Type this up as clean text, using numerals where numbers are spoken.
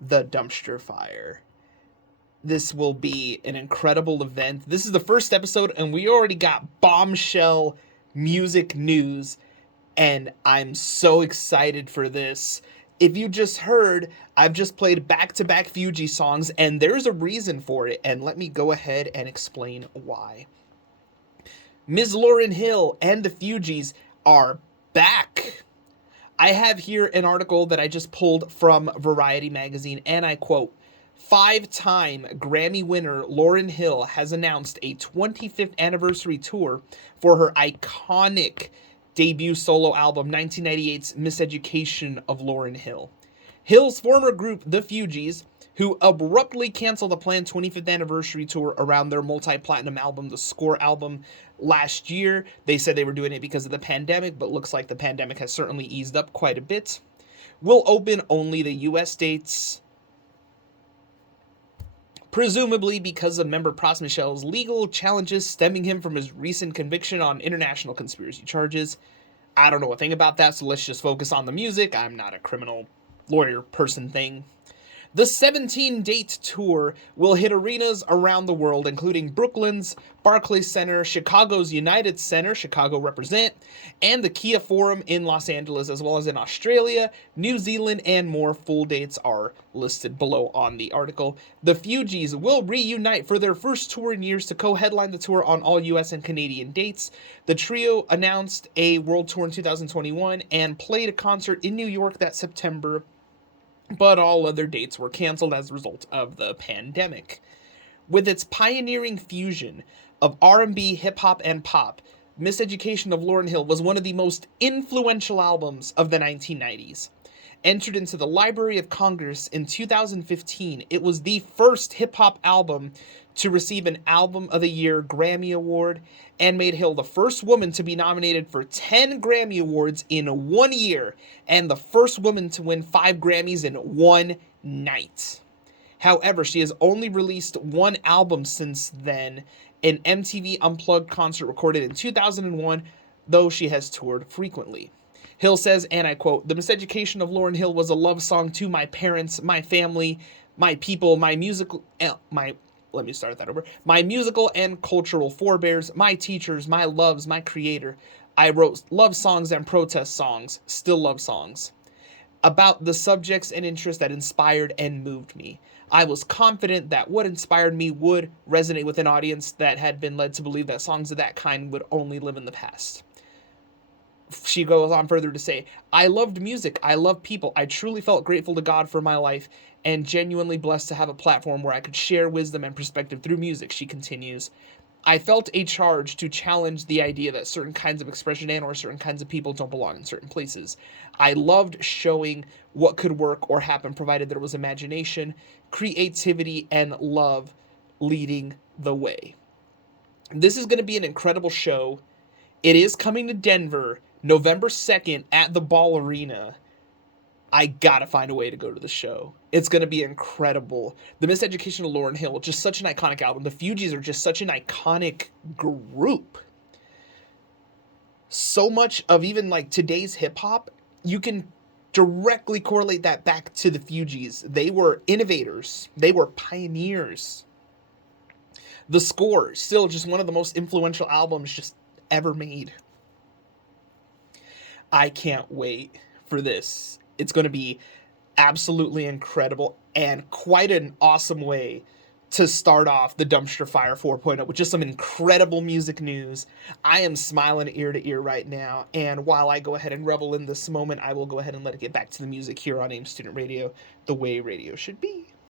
the dumpster fire. This will be an incredible event. This is the first episode, and we already got bombshell music news, and I'm so excited for this. If you just heard, I've just played back-to-back Fugees songs, and there's a reason for it, and let me go ahead and explain why. Ms. Lauryn Hill and the Fugees are back. I have here an article that I just pulled from Variety magazine, and I quote, "Five-time Grammy winner Lauryn Hill has announced a 25th anniversary tour for her iconic debut solo album, 1998's Miseducation of Lauryn Hill. Hill's former group, the Fugees, who abruptly canceled the planned 25th anniversary tour around their multi-platinum album, the Score album, last year. They said they were doing it because of the pandemic, but looks like the pandemic has certainly eased up quite a bit. Will open only the US dates, presumably because of member Pras Michel's legal challenges stemming him from his recent conviction on international conspiracy charges. I don't know a thing about that, so let's just focus on the music. I'm not a criminal lawyer person thing. The 17-date tour will hit arenas around the world, including Brooklyn's Barclays Center, Chicago's United Center, Chicago represent, and the Kia Forum in Los Angeles, as well as in Australia, New Zealand, and more. Full dates are listed below on the article. The Fugees will reunite for their first tour in years to co-headline the tour on all US and Canadian dates. The trio announced a world tour in 2021 and played a concert in New York that September, but all other dates were canceled as a result of the pandemic. With its pioneering fusion of R&B, hip-hop, and pop, Miseducation of Lauryn Hill was one of the most influential albums of the 1990s. Entered into the Library of Congress in 2015, it was the first hip-hop album to receive an Album of the Year Grammy Award, and made Hill the first woman to be nominated for 10 Grammy Awards in 1 year, and the first woman to win 5 Grammys in one night. However, she has only released one album since then, an MTV Unplugged concert recorded in 2001, though she has toured frequently. Hill says, and I quote, "The Miseducation of Lauryn Hill was a love song to my parents, my family, my people, my musical and cultural forebears, my teachers, my loves, my creator. I wrote love songs and protest songs, still love songs, about the subjects and interests that inspired and moved me. I was confident that what inspired me would resonate with an audience that had been led to believe that songs of that kind would only live in the past." She goes on further to say, "I loved music. I love people. I truly felt grateful to God for my life and genuinely blessed to have a platform where I could share wisdom and perspective through music," she continues. "I felt a charge to challenge the idea that certain kinds of expression and or certain kinds of people don't belong in certain places. I loved showing what could work or happen provided there was imagination, creativity, and love leading the way." This is going to be an incredible show. It is coming to Denver November 2nd at the Ball Arena. I gotta find a way to go to the show. It's gonna be incredible. The Miseducation of Lauryn Hill, just such an iconic album. The Fugees are just such an iconic group. So much of even like today's hip hop, you can directly correlate that back to the Fugees. They were innovators. They were pioneers. The Score, still just one of the most influential albums just ever made. I can't wait for this. It's going to be absolutely incredible and quite an awesome way to start off the Dumpster Fire 4.0 with just some incredible music news. I am smiling ear to ear right now, and while I go ahead and revel in this moment, I will go ahead and let it get back to the music here on AIM Student Radio, the way radio should be.